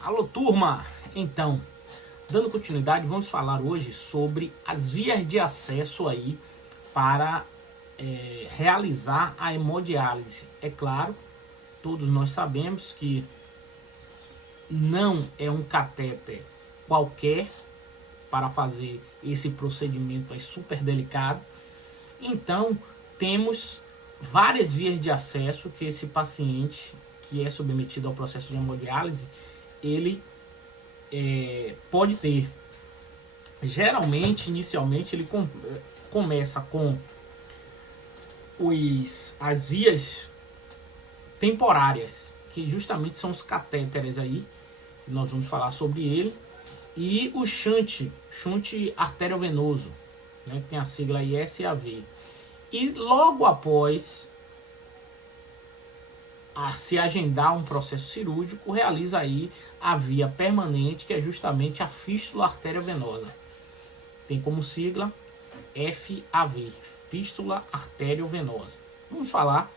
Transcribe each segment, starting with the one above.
Alô, turma! Então, dando continuidade, vamos falar hoje sobre as vias de acesso aí para realizar a hemodiálise. É claro, todos nós sabemos que não é um catéter qualquer para fazer esse procedimento aí super delicado. Então, temos várias vias de acesso que esse paciente que é submetido ao processo de hemodiálise, ele pode ter. Geralmente, inicialmente, ele começa com as vias temporárias, que justamente são os catéteres aí, que nós vamos falar sobre ele, e o shunt arteriovenoso, né, que tem a sigla ISAV. E logo após se agendar um processo cirúrgico, realiza aí a via permanente, que é justamente a fístula arteriovenosa. Tem como sigla FAV, fístula arteriovenosa. Vamos falar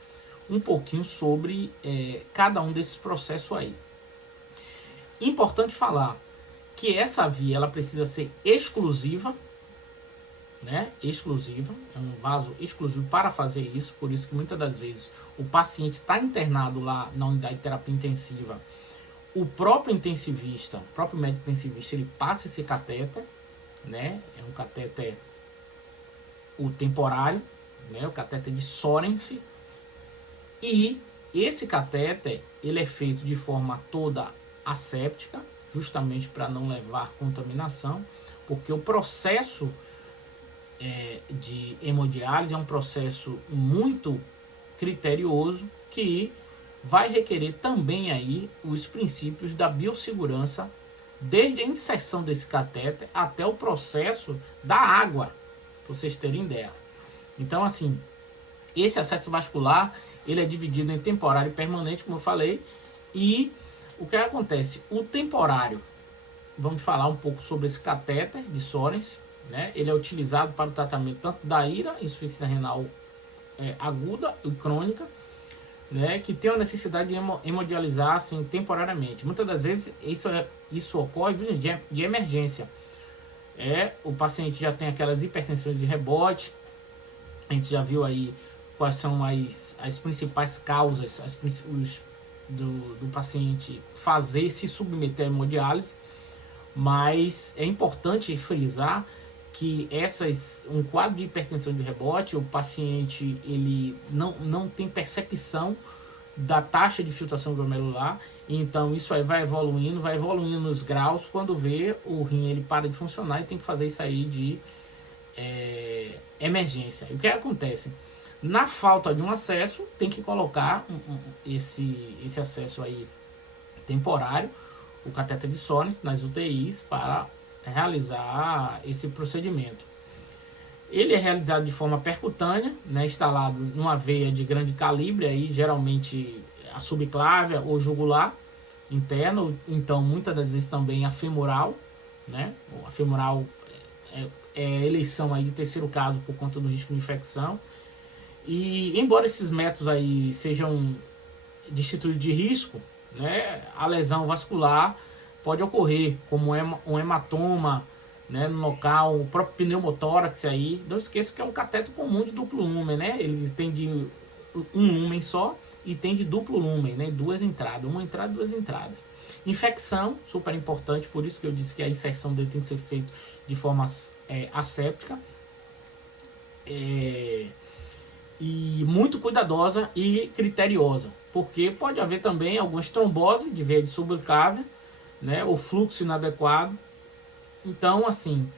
um pouquinho sobre cada um desses processos aí. Importante falar que essa via ela precisa ser exclusiva, né? Exclusiva, é um vaso exclusivo para fazer isso, por isso que muitas das vezes o paciente está internado lá na unidade de terapia intensiva, o próprio intensivista, o próprio médico intensivista, ele passa esse catéter, né? É um catéter o temporário, né? O catéter de Sorensen, e esse catéter ele é feito de forma toda asséptica, justamente para não levar contaminação, porque o processo de hemodiálise é um processo muito criterioso que vai requerer também aí os princípios da biossegurança, desde a inserção desse catéter até o processo da água, para vocês terem ideia. Então, assim, esse acesso vascular ele é dividido em temporário e permanente, como eu falei, e o que acontece? O temporário, vamos falar um pouco sobre esse catéter de Sorensen, né? Ele é utilizado para o tratamento tanto da IRA, insuficiência renal aguda e crônica, né? Que tem a necessidade de hemodializar assim, temporariamente. Muitas das vezes isso ocorre de emergência. O paciente já tem aquelas hipertensões de rebote, a gente já viu aí quais são as principais causas do paciente se submeter à hemodiálise, mas é importante frisar que um quadro de hipertensão de rebote, o paciente ele não tem percepção da taxa de filtração glomerular, então isso aí vai evoluindo nos graus, quando vê o rim ele para de funcionar e tem que fazer isso aí de emergência. E o que acontece? Na falta de um acesso, tem que colocar esse acesso aí temporário, o catéter de Sorensen nas UTIs para realizar esse procedimento. Ele é realizado de forma percutânea, né, instalado numa veia de grande calibre, aí, geralmente a subclávia ou jugular interno, então muitas das vezes também a femoral, né? A femoral é eleição aí de terceiro caso por conta do risco de infecção. E embora esses métodos aí sejam destituídos de risco, né, a lesão vascular pode ocorrer, como um hematoma, né, no local, o próprio pneumotórax aí. Não esqueça que é um cateto comum de duplo lumen, né? Ele tem de um lumen só e tem de duplo lumen, né? Duas entradas, uma entrada e duas entradas. Infecção, super importante, por isso que eu disse que a inserção dele tem que ser feita de forma asséptica. E muito cuidadosa e criteriosa, porque pode haver também algumas tromboses de veia de subclávia, né, ou fluxo inadequado. Então, assim,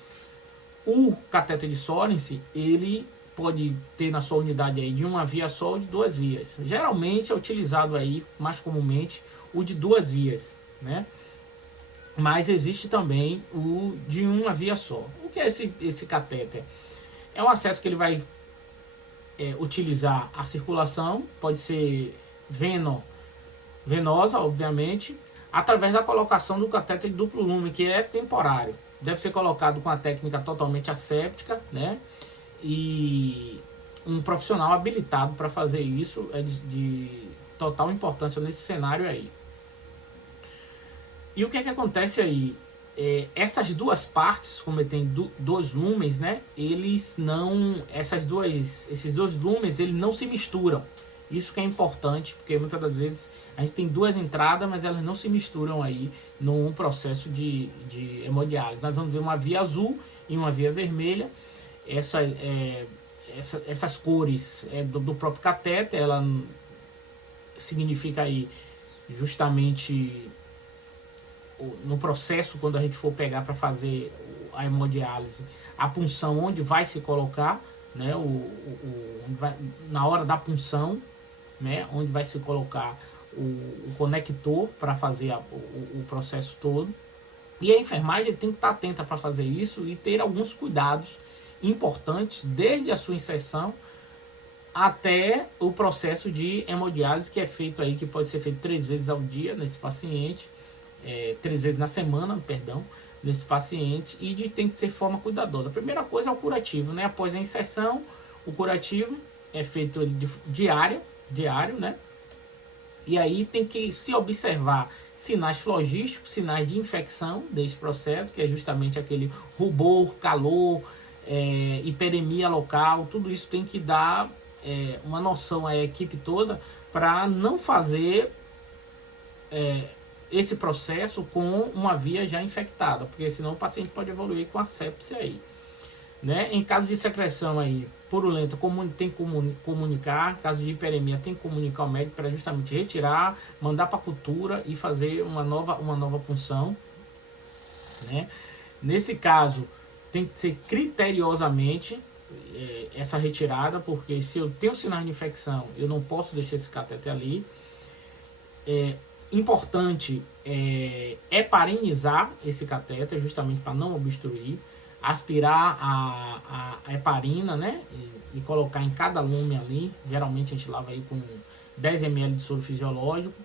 o catéter de Sorensen, ele pode ter na sua unidade aí de uma via só ou de duas vias. Geralmente é utilizado aí, mais comumente, o de duas vias, né? Mas existe também o de uma via só. O que é esse catéter? É um acesso que ele vai utilizar a circulação, pode ser venosa, obviamente, através da colocação do catéter de duplo lumen, que é temporário. Deve ser colocado com a técnica totalmente asséptica, né? E um profissional habilitado para fazer isso é de total importância nesse cenário aí. E o que é que acontece aí? Essas duas partes, como tem dois lúmenes, né? Eles não, esses dois lúmenes, eles não se misturam. Isso que é importante, porque muitas das vezes a gente tem duas entradas, mas elas não se misturam aí no processo de hemodiálise. Nós vamos ver uma via azul e uma via vermelha. Essas cores do próprio catéter, ela significa aí justamente no processo, quando a gente for pegar para fazer a hemodiálise, a punção onde vai se colocar, né, na hora da punção, né, onde vai se colocar o conector para fazer o processo todo. E a enfermagem tem que estar atenta para fazer isso e ter alguns cuidados importantes, desde a sua inserção até o processo de hemodiálise, que é feito aí, que pode ser feito 3 vezes ao dia nesse paciente, 3 vezes na semana, perdão, nesse paciente, e tem que ser de forma cuidadosa. A primeira coisa é o curativo, né? Após a inserção, o curativo é feito diário, né? E aí tem que se observar sinais flogísticos, sinais de infecção desse processo, que é justamente aquele rubor, calor, hiperemia local, tudo isso tem que dar uma noção à equipe toda para não fazer esse processo com uma via já infectada, porque senão o paciente pode evoluir com a sepse aí. Né? Em caso de secreção aí purulenta, tem que comunicar. Caso de hiperemia, tem que comunicar ao médico para justamente retirar, mandar para a cultura e fazer uma nova punção. Né? Nesse caso, tem que ser criteriosamente essa retirada, porque se eu tenho sinais de infecção, eu não posso deixar esse cateter ali. Importante heparinizar esse cateter, justamente para não obstruir, aspirar a heparina, né, e colocar em cada lume ali. Geralmente a gente lava aí com 10 ml de soro fisiológico.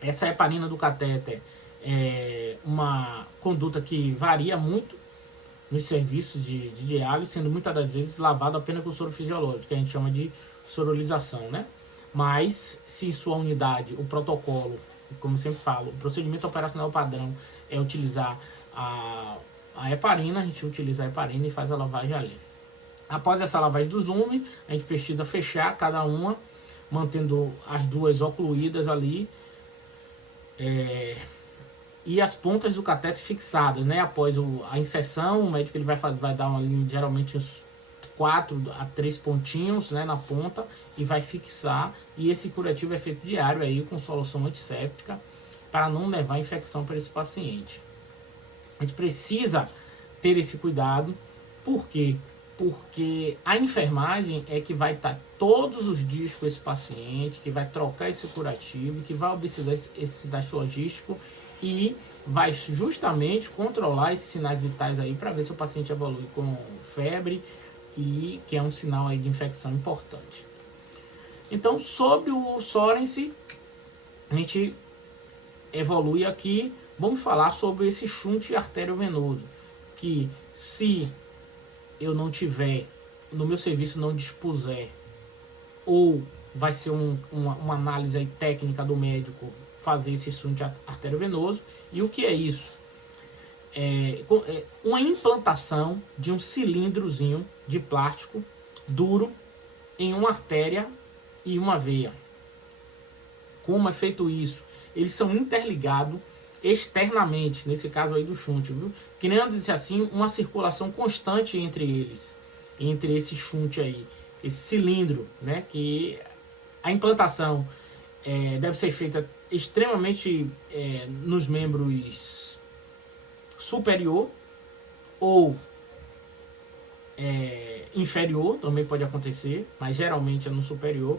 Essa heparina do cateter é uma conduta que varia muito nos serviços de diálise, sendo muitas das vezes lavado apenas com soro fisiológico, que a gente chama de sorolização, né? Mas se em sua unidade o protocolo, como sempre falo, o procedimento operacional padrão é utilizar a heparina, a gente utiliza a heparina e faz a lavagem ali. Após essa lavagem dos lumes, a gente precisa fechar cada uma, mantendo as duas ocluídas ali, e as pontas do cateter fixadas, né? Após a inserção, o médico ele vai dar uma linha, geralmente uns 4 a 3 pontinhos, né, na ponta, e vai fixar. E esse curativo é feito diário aí com solução antisséptica para não levar infecção para esse paciente. A gente precisa ter esse cuidado. Por quê? Porque a enfermagem é que vai estar todos os dias com esse paciente, que vai trocar esse curativo, que vai observar esse sinais logístico e vai justamente controlar esses sinais vitais aí para ver se o paciente evolui com febre, e que é um sinal aí de infecção importante. Então, sobre o Sorensen, a gente evolui aqui. Vamos falar sobre esse shunt arteriovenoso, que se eu não tiver, no meu serviço não dispuser, ou vai ser uma análise aí técnica do médico fazer esse shunt arteriovenoso. E o que é isso? Uma implantação de um cilindrozinho de plástico duro em uma artéria e uma veia. Como é feito isso? Eles são interligados externamente, nesse caso aí do shunt, viu? Criando assim uma circulação constante entre eles, entre esse shunt aí, esse cilindro, né? Que a implantação deve ser feita extremamente nos membros superior ou inferior, também pode acontecer, mas geralmente é no superior.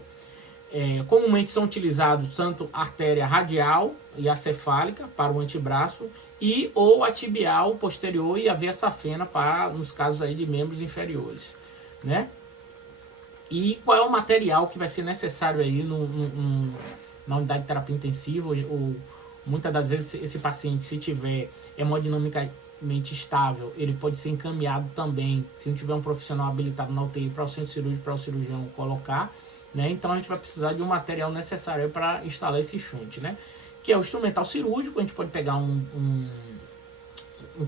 Comumente são utilizados tanto a artéria radial e a cefálica para o antebraço e ou a tibial posterior e a veia safena para nos casos aí de membros inferiores, né? E qual é o material que vai ser necessário aí na unidade de terapia intensiva? Ou muitas das vezes esse paciente, se tiver hemodinamicamente estável, ele pode ser encaminhado também, se não tiver um profissional habilitado na UTI, para o centro cirúrgico, para o cirurgião colocar, né? Então a gente vai precisar de um material necessário para instalar esse shunt, né? que é o instrumental cirúrgico. A gente pode pegar um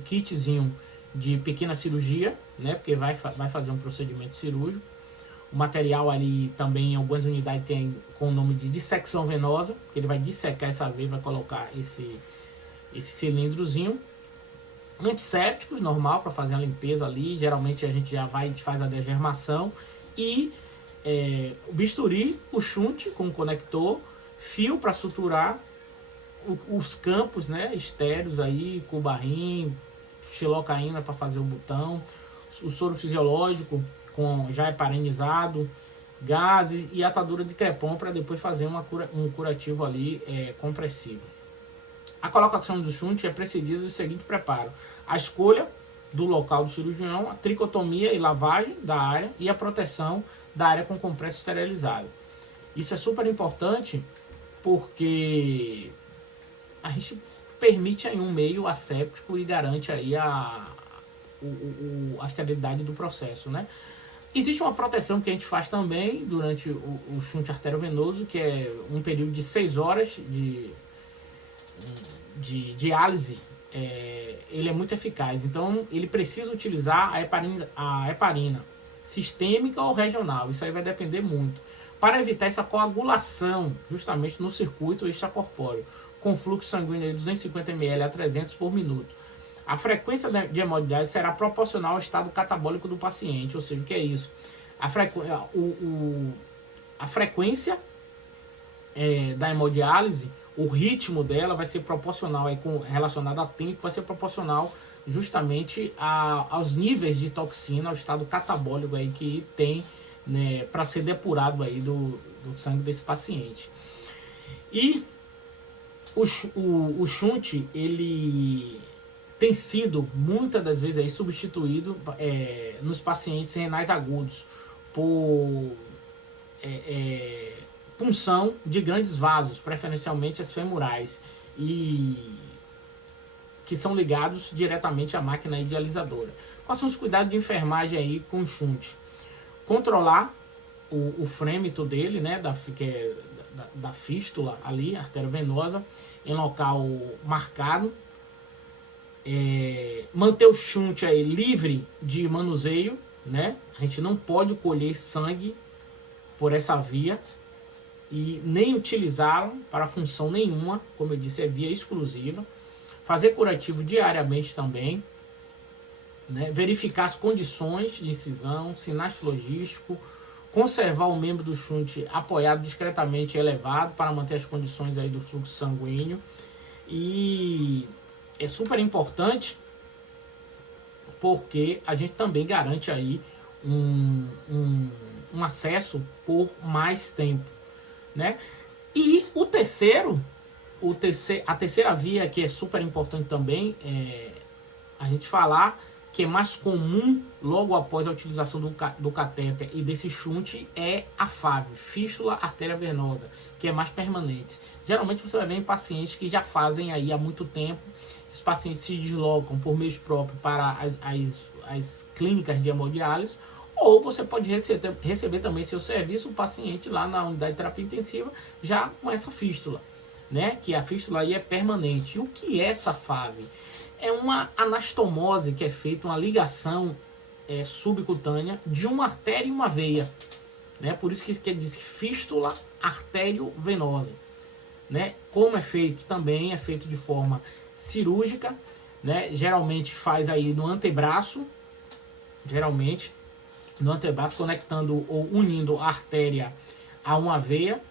kitzinho de pequena cirurgia, né, porque vai fazer um procedimento cirúrgico. O material ali também, em algumas unidades, tem com o nome de dissecção venosa, que ele vai dissecar essa veia, vai colocar esse cilindrozinho. Antissépticos, normal, para fazer a limpeza ali. Geralmente a gente já faz a degermação. E o bisturi, o chunte com o conector, fio para suturar, os campos, né, estéreos aí, cubarrim, xilocaína para fazer o botão, o soro fisiológico já heparinizado, gases e atadura de crepom para depois fazer um curativo ali compressivo. A colocação do chunte é precedida do seguinte preparo: a escolha do local do cirurgião, a tricotomia e lavagem da área e a proteção da área com compressa esterilizado. Isso é super importante porque a gente permite aí um meio asséptico e garante aí a esterilidade do processo, né? Existe uma proteção que a gente faz também durante o chunte arteriovenoso, que é um período de 6 horas de diálise. Ele é muito eficaz, então ele precisa utilizar a heparina sistêmica ou regional. Isso aí vai depender muito, para evitar essa coagulação justamente no circuito extracorpóreo, com fluxo sanguíneo de 250 ml a 300 por minuto. A frequência de hemodiálise será proporcional ao estado catabólico do paciente, ou seja, o que é isso? A frequência da hemodiálise, o ritmo dela vai ser proporcional, relacionado a tempo, vai ser proporcional justamente aos níveis de toxina, ao estado catabólico aí que tem, né, para ser depurado aí do sangue desse paciente. E o chunte, ele tem sido muitas das vezes aí substituído nos pacientes renais agudos por punção de grandes vasos, preferencialmente as femorais, e que são ligados diretamente à máquina idealizadora. Quais são os cuidados de enfermagem aí com o chunte? Controlar o frêmito dele, né, da fístula ali, arteriovenosa, em local marcado. Manter o chunte aí livre de manuseio, né? A gente não pode colher sangue por essa via e nem utilizá-lo para função nenhuma, como eu disse, é via exclusiva. Fazer curativo diariamente também, né? Verificar as condições de incisão, sinais flogísticos, conservar o membro do chunte apoiado discretamente e elevado para manter as condições aí do fluxo sanguíneo. E é super importante porque a gente também garante aí um acesso por mais tempo, né? E a terceira via, que é super importante também, a gente falar que é mais comum logo após a utilização do catéter e desse chunte, é a FAV, fístula artéria venosa, que é mais permanente. Geralmente você vai ver em pacientes que já fazem aí há muito tempo. Os pacientes se deslocam por meios próprios para as clínicas de hemodiálise, ou você pode receber também seu serviço, o paciente lá na unidade de terapia intensiva, já com essa fístula, né? Que a fístula aí é permanente. E o que é essa FAV? É uma anastomose que é feita, uma ligação subcutânea de uma artéria e uma veia, né? Por isso que diz fístula arteriovenosa, né? Como é feito? Também é feito de forma cirúrgica, né? Geralmente faz aí no antebraço, conectando ou unindo a artéria a uma veia,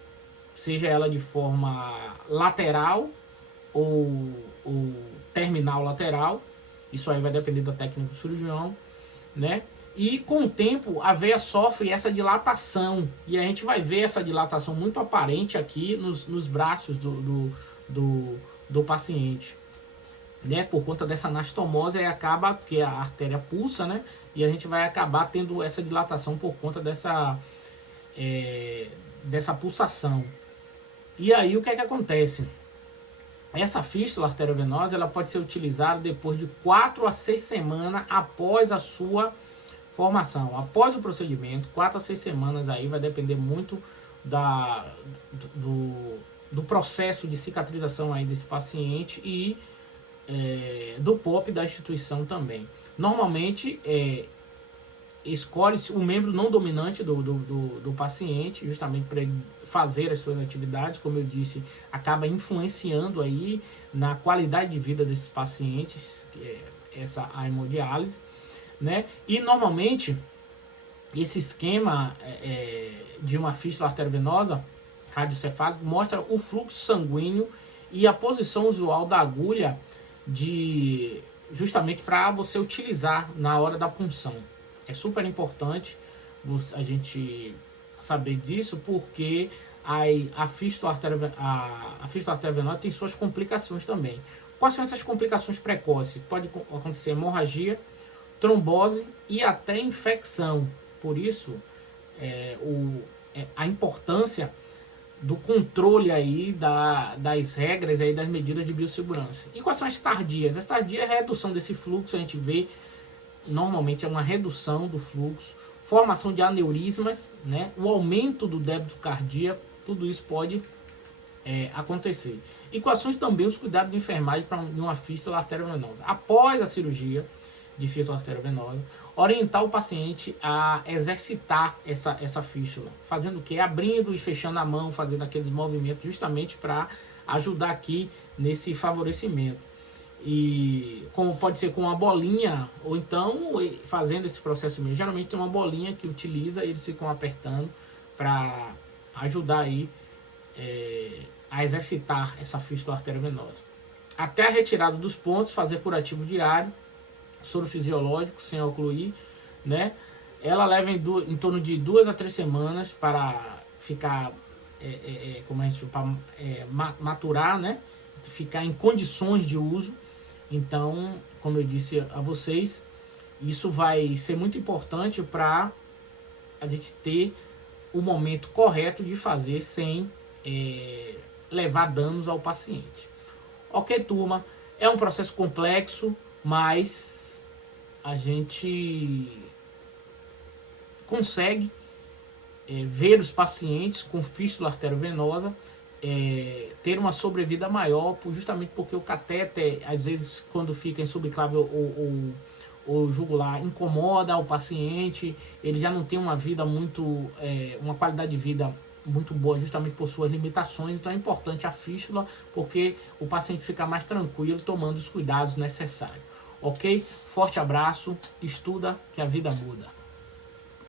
seja ela de forma lateral ou terminal lateral. Isso aí vai depender da técnica do cirurgião, né? E com o tempo a veia sofre essa dilatação, e a gente vai ver essa dilatação muito aparente aqui nos braços do paciente, né? Por conta dessa anastomose, aí acaba que a artéria pulsa, né? E a gente vai acabar tendo essa dilatação por conta dessa pulsação. E aí o que é que acontece? Essa fístula arteriovenosa, ela pode ser utilizada depois de 4 a 6 semanas após a sua formação. Após o procedimento, 4 a 6 semanas aí vai depender muito do processo de cicatrização aí desse paciente e do POP da instituição também. Normalmente, escolhe-se o membro não dominante do paciente, justamente para ele fazer as suas atividades, como eu disse, acaba influenciando aí na qualidade de vida desses pacientes, a hemodiálise, né? E normalmente, esse esquema de uma fístula arteriovenosa radiocefálica mostra o fluxo sanguíneo e a posição usual da agulha justamente para você utilizar na hora da punção. É super importante a gente saber disso, porque a fístula arteriovenosa tem suas complicações também. Quais são essas complicações precoces? Pode acontecer hemorragia, trombose e até infecção. Por isso, a importância do controle aí das regras aí das medidas de biossegurança. E quais são as tardias? As tardias é a redução desse fluxo, a gente vê normalmente é uma redução do fluxo, formação de aneurismas, né? O aumento do débito cardíaco, tudo isso pode acontecer. E quais são também os cuidados de enfermagem para uma fístula arteriovenosa? Após a cirurgia de fístula arteriovenosa, orientar o paciente a exercitar essa fístula, fazendo o que? Abrindo e fechando a mão, fazendo aqueles movimentos justamente para ajudar aqui nesse favorecimento. E como pode ser com uma bolinha, ou então fazendo esse processo mesmo. Geralmente tem uma bolinha que utiliza e eles ficam apertando para ajudar aí a exercitar essa fístula arteriovenosa. Até a retirada dos pontos, fazer curativo diário, soro fisiológico, sem ocluir, né? Ela leva em torno de 2 a 3 semanas para ficar, como a gente maturar, né? Ficar em condições de uso. Então, como eu disse a vocês, isso vai ser muito importante para a gente ter o momento correto de fazer sem levar danos ao paciente. Ok, turma? É um processo complexo, mas a gente consegue ver os pacientes com fístula arteriovenosa ter uma sobrevida maior, justamente porque o catéter, às vezes, quando fica em subclave ou jugular, incomoda o paciente, ele já não tem uma vida uma qualidade de vida muito boa, justamente por suas limitações. Então é importante a fístula, porque o paciente fica mais tranquilo tomando os cuidados necessários. Ok? Forte abraço, estuda que a vida muda.